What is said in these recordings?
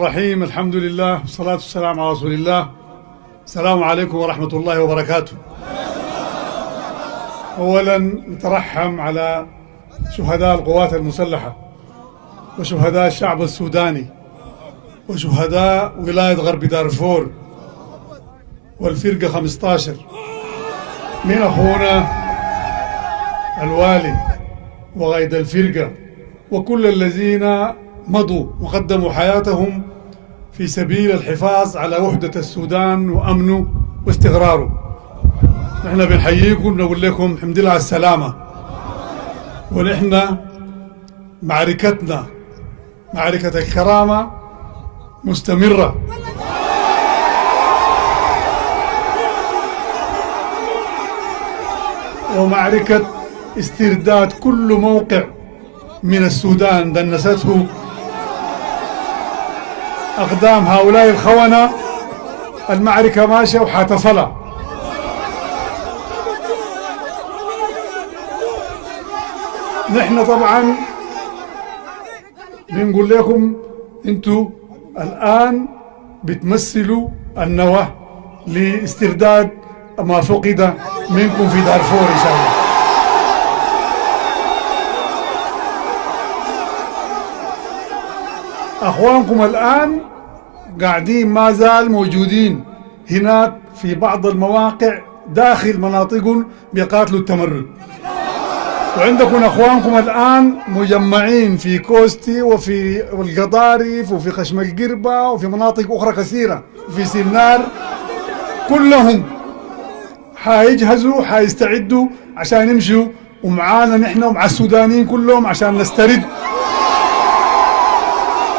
الرحيم. الحمد لله والصلاة والسلام على رسول الله. السلام عليكم ورحمة الله وبركاته. أولا نترحم على شهداء القوات المسلحة وشهداء الشعب السوداني وشهداء ولاية غرب دارفور والفرقة 15 من أخونا الوالي وغيد الفرقة وكل الذين مضوا وقدموا حياتهم في سبيل الحفاظ على وحدة السودان وأمنه واستقراره. نحن بنحييكم، بنقول لكم الحمد لله على السلامة. ونحن معركتنا معركة الكرامة مستمرة، ومعركة استرداد كل موقع من السودان دنسته أقدام هؤلاء الخونة. المعركة ماشية وحتصلها. نحن طبعا بنقول لكم انتوا الآن بتمثلوا النواة لاسترداد ما فقد منكم في دارفور إن شاء الله. أخوانكم الآن قاعدين ما زال موجودين هناك في بعض المواقع داخل مناطقهم بيقاتلوا التمرد، وعندكم أخوانكم الآن مجمعين في كوستي وفي القضارف وفي خشم القربة وفي مناطق أخرى كثيرة وفي سنار. كلهم حيجهزوا حيستعدوا عشان يمشوا ومعانا نحن ومع السودانيين كلهم عشان نسترد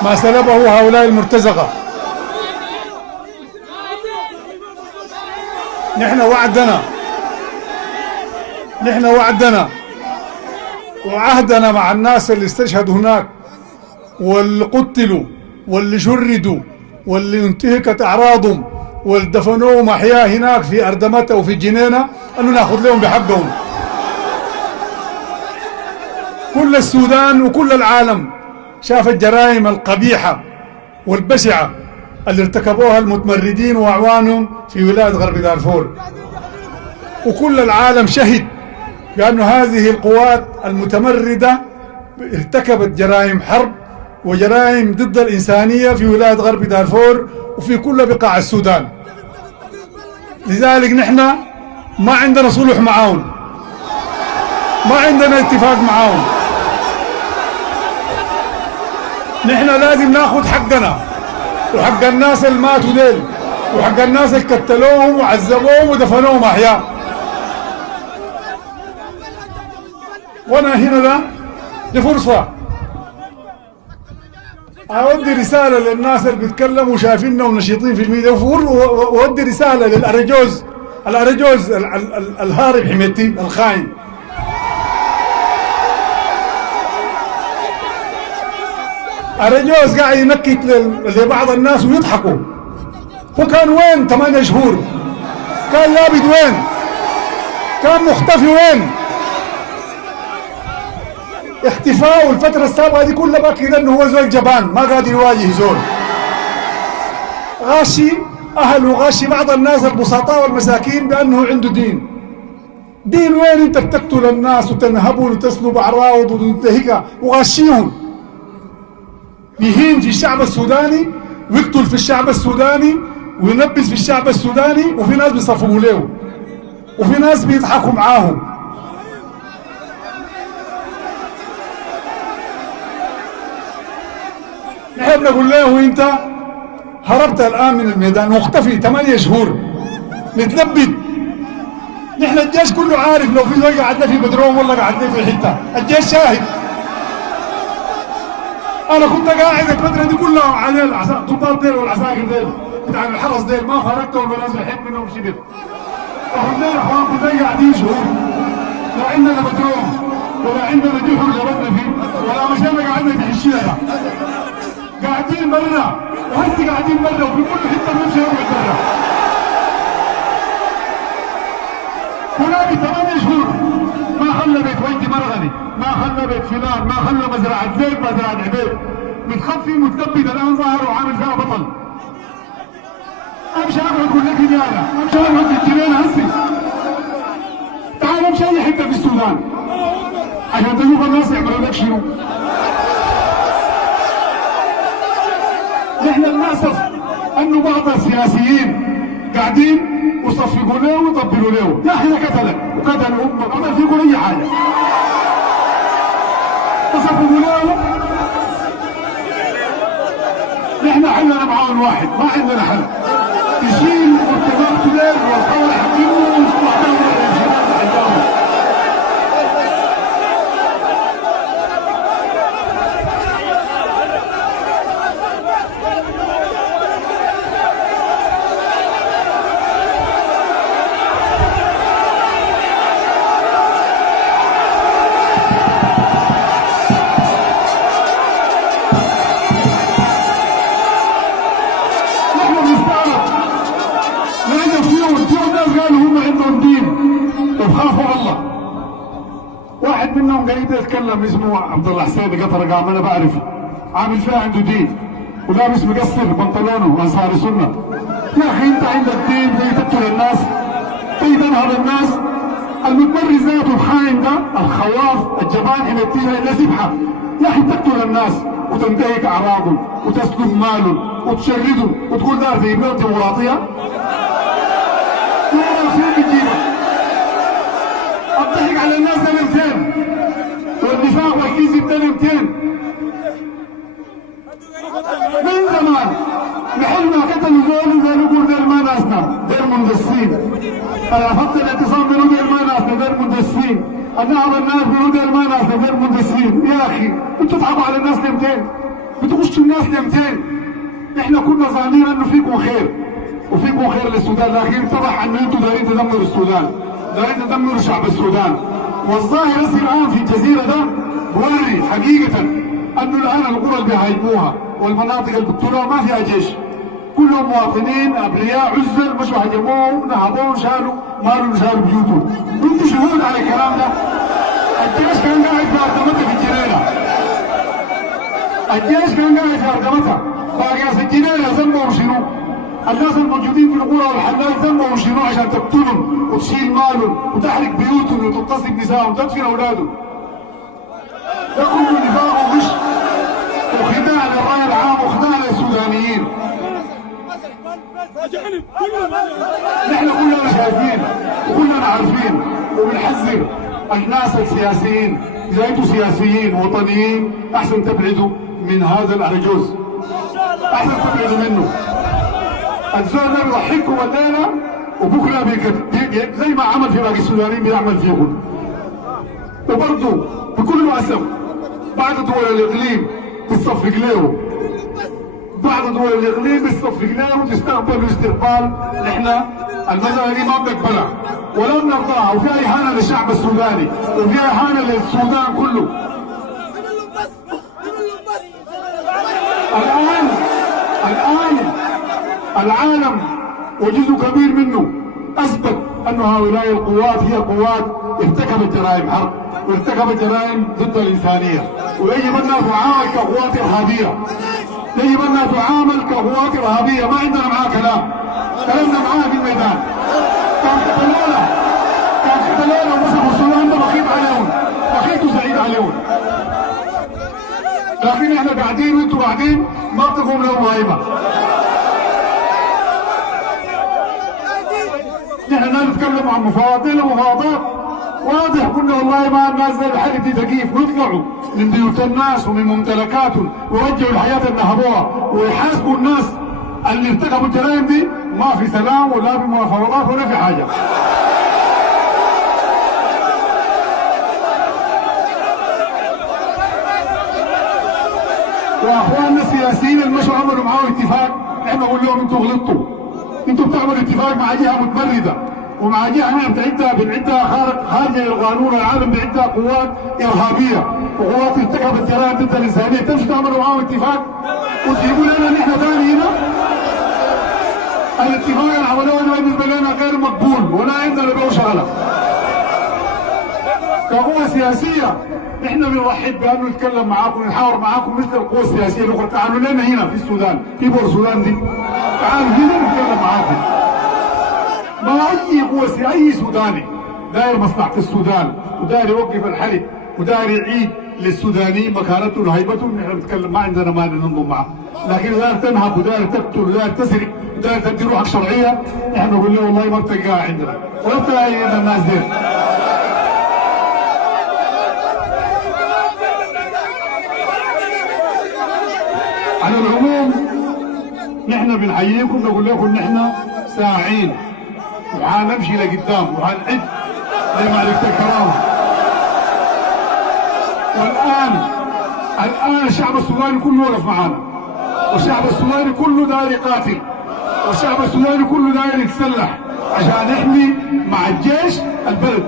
ما سلبه هؤلاء المرتزقة. نحن وعدنا وعهدنا مع الناس اللي استشهدوا هناك واللي قتلوا واللي شردوا واللي انتهكت أعراضهم واللي دفنوهم أحياء هناك في أردمتة وفي جنينة أنه ناخذ لهم بحقهم. كل السودان وكل العالم شاف الجرائم القبيحة والبشعة اللي ارتكبوها المتمردين وأعوانهم في ولاية غرب دارفور، وكل العالم شهد بأن هذه القوات المتمردة ارتكبت جرائم حرب وجرائم ضد الإنسانية في ولاية غرب دارفور وفي كل بقاع السودان. لذلك نحن ما عندنا صلح معاهم، ما عندنا اتفاق معاهم. نحن لازم ناخذ حقنا وحق الناس اللي ماتوا ديل وحق الناس اللي قتلوهم وعذبوهم ودفنوهم أحياء. وانا هنا دي فرصة اودي رسالة للناس اللي بيتكلموا وشايفيننا ونشيطين في الميديا، واودي رسالة للأرجوز الهارب حميتي الخاين. أرجوز قاعد ينكت لبعض الناس ويضحكوا. هو كان وين 8 شهور؟ كان لابد وين؟ كان مختفي وين؟ اختفاء والفترة السابقة دي كلها بقى كده انه هو زول جبان ما قادر يواجه زول. غاشي اهله وغاشي بعض الناس البسطاء والمساكين بانه عنده دين. دين وين؟ انت بتقتل الناس وتنهبهم وتسلب اعراض وتنتهكها وغاشيهم. يهين في الشعب السوداني ويقتل في الشعب السوداني وينبذ في الشعب السوداني، وفي ناس بيصفقوا له وفي ناس بيضحكوا معاهم. نحن بنقول له انت هربت الان من الميدان مختفي 8 شهور متلبد. نحن الجيش كله عارف لو في زول قعدنا في بدروم ولا قعدنا في حته، الجيش شاهد. انا كنت قاعد الفتره دي كلها على الضباط ديل والعساكر ديل بتاع الحرس ديل، ما خرجتهم ولا نازل حد منهم شبر. اخذنا اخوانكم زي قاعدين شهور، لا عندنا بدروم ولا عندنا جحر جربنا فيه ولا مشينا قعدنا في الشارع. قاعدين برا وهسه قاعدين برا وفي كل حته بنمشي نقعد برا. هناك 8 شهور ما خلى بيت ويدي مرغني، ما خلى بيت فلان، ما خلى مزرعه زيت مزرعه عبيد، بتخفي متثبت الان ظاهر وعامل فيها بطل. امشي اقعد اقول لك انا امشي اقعد في الجنينه هسي. تعال امشي اي حته في السودان عشان تشوف الناس يعملوا لك شنو. نحن للاسف انه بعض السياسيين قاعدين وصفقوا له ويطبلوا له. يا اخي قتلك وقتل امك ما فيكم اي حاجه. وصفقوا له. نحن حلنا معاهم واحد ما عندنا حل. تشيل مرتبات ليل والقوة حقيقهم وتعتبر الانسانات حجامهم. واحد منهم قريب يتكلم اسمه عبد الله حسين قطر قام انا بعرف عامل فيها عنده دين ولابس مقصر بنطلونه وانصار سنه. يا اخي انت عندك دين زي تقتل الناس زي تنهض الناس. المتمرد ذاته الخاين ده الخواف الجبان اللي بتيجي الى سبحه. يا اخي تقتل الناس وتنتهك اعراضهم وتسلب مالهم وتشردهم وتقول دار في بلاد ديمقراطيه. ما فين بتجيبك؟ الضحك على الناس ده 200 والنفاق والكذب ده 200 من زمان. محل ما قتلوا زول يقول دير ما ناسنا دير مندسين. الفقد الاعتصام بيقولوا دير ما ناسنا دير مندسين. النهضه الناس بيقولوا دير ما ناسنا دير مندسين. يا اخي انتوا تضحكوا على الناس 200 بتغشوا الناس 200. احنا كنا ظانين انه فيكم خير وفيكم خير للسودان لكن اتضح ان انتوا دايرين تدمروا السودان. دايرين تدمروا شعب السودان. والظاهر الان في الجزيره ده بوري حقيقه انه الان القرى اللي بيهاجموها والمناطق اللي بيقتلوها ما فيها جيش. كلهم مواطنين ابرياء عزل مشوا هاجموه نهبوه شالوا مالوا شالوا بيوتهم. انتوا شهود على الكلام ده. الجيش كان قاعد في ارقمتها في الجنينه. الجيش كان قاعد في ارقمتها. باقي في الجنينه ذنبهم شنو؟ الناس الموجودين في القرى والحلال ذنبهم شنو عشان تقتلهم وتشيل مالهم وتحرق بيوتهم وتغتصب نسائهم وتدفن اولادهم. ده كله نفاق وغش وخداع للراي العام وخداع للسودانيين. نحن كلنا شايفين وكلنا عارفين وبنحذر الناس السياسيين. اذا انتم سياسيين وطنيين احسن تبعدوا من هذا الارجوز. احسن تبعدوا منه. الزول ده بيضحككم الليله وبكره زي ما عمل في باقي السودانيين بيعمل فيهم. وبرضه بكل مؤسف بعض دول الاقليم تصفق له. بعض دول الاقليم بتصفق له وتستقبل استقبال نحن المساله دي ما بنقبلها ولا بنرضاها وفيها اهانه للشعب السوداني وفيها اهانه للسودان كله. الان العالم وجزء كبير منه اثبت ان هؤلاء القوات هي قوات ارتكبت جرائم حرب وارتكبت جرائم ضد الانسانيه ويجب ان تعامل كقوات ارهابيه. يجب ان تعامل كقوات ارهابيه. ما عندنا معاه كلامنا معاه في الميدان. كان قتلونا ومسكوا السودان ده بخيت عليهم بخيت وسعيد عليهم. لكن احنا قاعدين وانتم قاعدين ما تقوم لهم غايبه. نحن نتكلم عن مفاوضات واضح. قلنا والله ما الناس زي الحاجه دي تكييف ويطلعوا من بيوت الناس ومن ممتلكاتهم ويرجعوا الحياه اللي نهبوها ويحاسبوا الناس اللي ارتكبوا الجرائم دي. ما في سلام ولا في مفاوضات ولا في حاجه. واخواننا السياسيين اللي مشوا عملوا معاه اتفاق احنا نقول لهم انتوا غلطتوا. انتوا بتعملوا اتفاق مع جهه متمرده ومع جهه احنا بنعدها خارجه للقانون. العالم بيعدها قوات ارهابيه وقوات ارتكبت جرائم ضد الانسانيه. تمشوا تعملوا معاهم اتفاق وتجيبوا لنا نحن ثاني هنا. الاتفاق اللي عملوه بالنسبه لنا غير مقبول ولا عندنا به شغله. كقوة سياسية نحن بنرحب بأنه نتكلم معاكم ونحاور معاكم مثل القوة السياسية الأخرى. تعالوا لنا هنا في السودان، في بور السودان دي، تعالوا هنا نتكلم معاكم. ما أي قوة، أي سوداني داير مصلحة السودان وداير يوقف الحرب وداير يعيد للسودانيين مكانتهم وهيبتهم، نحن بنتكلم، ما عندنا مانع ننضم معه. لكن داير تنهب وداير تقتل وداير تسرق وداير تدي روحك شرعية، نحن نقول له والله ما بتلقاها عندنا ولا بتلاقي عند الناس دي. على العموم نحن بنحييكم، نقول لكم نحن ساعين وحنمشي لقدام وحنعد لمعركة الكرامة. والآن الشعب السوداني كله وقف معانا، والشعب السوداني كله داير يقاتل، والشعب السوداني كله داير يتسلح عشان يحمي مع الجيش البلد.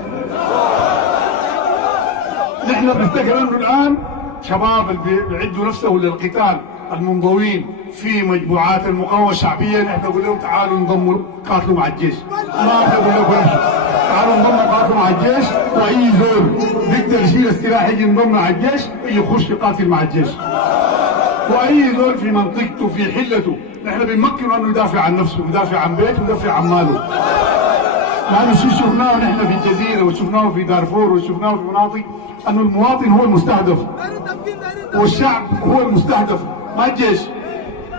نحن بنفتكر انه الان شباب اللي بيعدوا نفسهم للقتال المنضوين في مجموعات المقاومه الشعبيه، نحن نقول لهم تعالوا انضموا قاتلوا مع الجيش. ما بنقول لكم تعالوا انضموا قاتلوا مع الجيش، واي زول بيقدر يشيل السلاح يجي ينضم مع الجيش يخش يقاتل مع الجيش. واي زول في منطقته في حلته نحن بنمكنه انه يدافع عن نفسه، يدافع عن بيته، يدافع عن ماله. لانه شو شفناه نحن في الجزيره وشفناه في دارفور وشفناه في مناطق انه المواطن هو المستهدف والشعب هو المستهدف ما الجيش.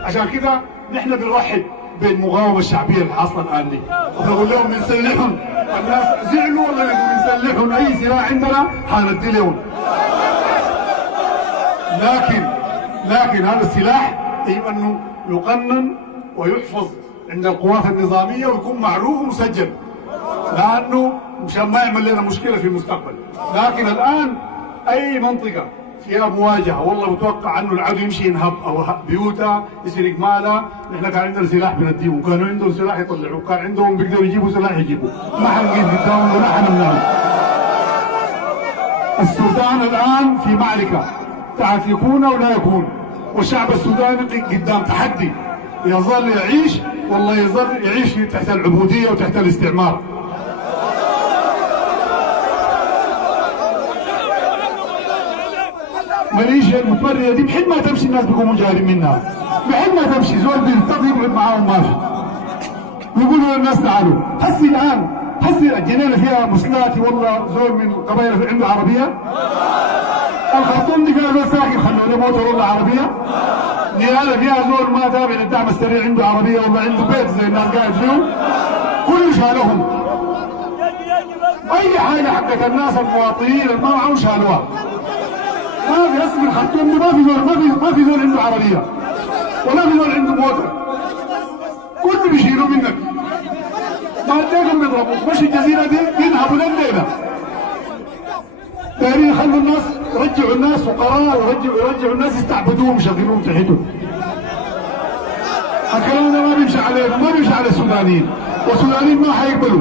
عشان كده نحن بنرحب بالمقاومه الشعبيه اللي حاصله الان دي، ونقول لهم بنسلحهم. الناس زعلوا والله نقول بنسلحهم، اي سلاح عندنا حندي لهم. لكن هذا السلاح يجب انه يقنن ويحفظ عند القوات النظاميه ويكون معروف ومسجل، لانه مشان ما يعمل لنا مشكله في المستقبل. لكن الان اي منطقه فيها مواجهه والله متوقع انه العدو يمشي ينهب او بيوتها يسرق مالها، نحن كان عندنا سلاح بنديهم، كانوا عندهم سلاح يطلعوه، كان عندهم بيقدروا يجيبوا سلاح يجيبوا، ما حنقيس قدامهم ولا حنمنعهم. السودان الان في معركه تحت يكون او لا يكون، والشعب السوداني قدام تحدي، يظل يعيش والله يظل يعيش تحت العبوديه وتحت الاستعمار. ماليشيا المتمردة دي بحد ما تمشي الناس بيقوموا جاهلين منها، بحد ما تمشي زول بيلتقي يقعد معاهم ماشي، ويقولوا للناس تعالوا. حسي الان الجنينه فيها مسلاتي والله زول من القبائل عنده عربيه، الخرطوم دي فيها زول ساكن خلوا له موتر والله عربيه، نيالا فيها زول ما تابع للدعم السريع عنده عربيه والله عنده بيت زي الناس قاعد فيهم، كله شالهم. اي حاجه حقت الناس المواطنين اللي ما معهم شالوها. ما في اسم الخرطوم دي ما في زول عنده عربيه ولا في زول عنده موتر، كله بيشيلوا منك. ما تلاقيهم بيضربوك، مش الجزيره دي ينهبوا لليله. دايرين يخلوا الناس يرجعوا الناس فقراء ويرجعوا الناس يستعبدوهم يشغلوهم تحتهم. الكلام ده ما بيمشي علينا، ما بيمشي على السودانيين، والسودانيين ما حيقبلوا.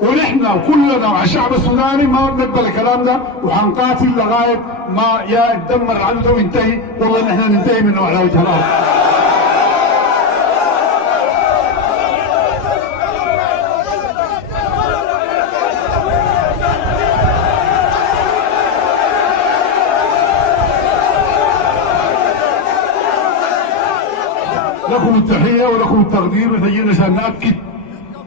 ونحن كلنا مع الشعب السوداني ما بنقبل الكلام ده، وحنقاتل لغايه ما يا يتدمر العدو وينتهي، والله نحن ننتهي منه على وجه الارض. لكم التحيه ولكم التقدير، وتجينا عشان ناكد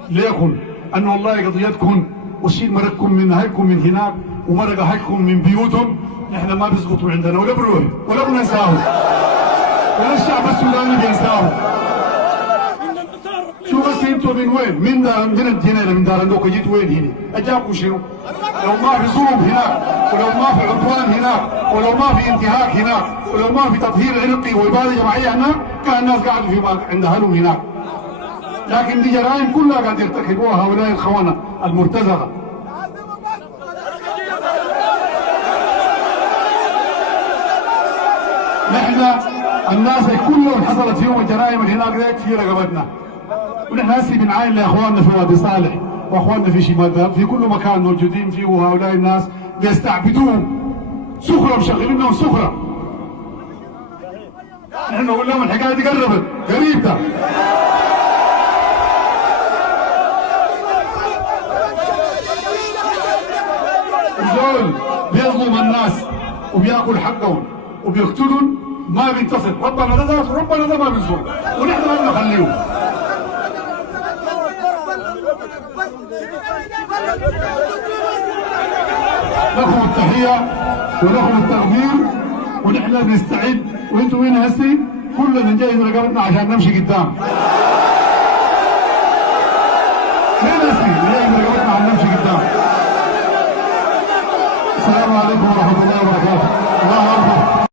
لكم انه والله قضيتكم والشيء مرقكم من اهلكم من هناك ومرق اهلكم من بيوتهم، نحن ما بيسقطوا عندنا ولا بنروح ولا بننساهم، ولا الشعب السوداني بينساهم. شو بس انتوا من وين؟ من الجنينه من دارندوك جيت وين هنا؟ اجاكم شنو؟ لو ما في ظلم هناك، ولو ما في عدوان هناك، ولو ما في انتهاك هناك، ولو ما في تطهير عرقي واباده جماعيه هناك، كان الناس قاعدوا في عند اهلهم هناك. لكن دي جرائم كلها قاعد يرتكبوها هؤلاء الخونه المرتزقه. نحن الناس كلهم حصلت فيهم الجرائم اللي هناك ذيك في رقبتنا، ونحن هسه بنعاين لاخواننا في وادي صالح واخواننا في شمال دهب في كل مكان موجودين فيه، وهؤلاء الناس بيستعبدوهم سخره، مشغلينهم سخره. نحن نقول لهم الحكايه دي قربت قريب ده. زول بيظلم الناس وبياكل حقهم وبيقتلهم ما بينتصر. ربنا ده ذاته، ربنا ده ما بينصر، ونحن ما بنخليه. لكم التحية ولكم التقدير، ونحن بنستعد، وانتم وين هسي؟ كلنا نجهز رقبتنا عشان نمشي قدام. فين هسي؟ نجهز رقبتنا عشان نمشي قدام. السلام عليكم ورحمة الله وبركاته. الله أكبر.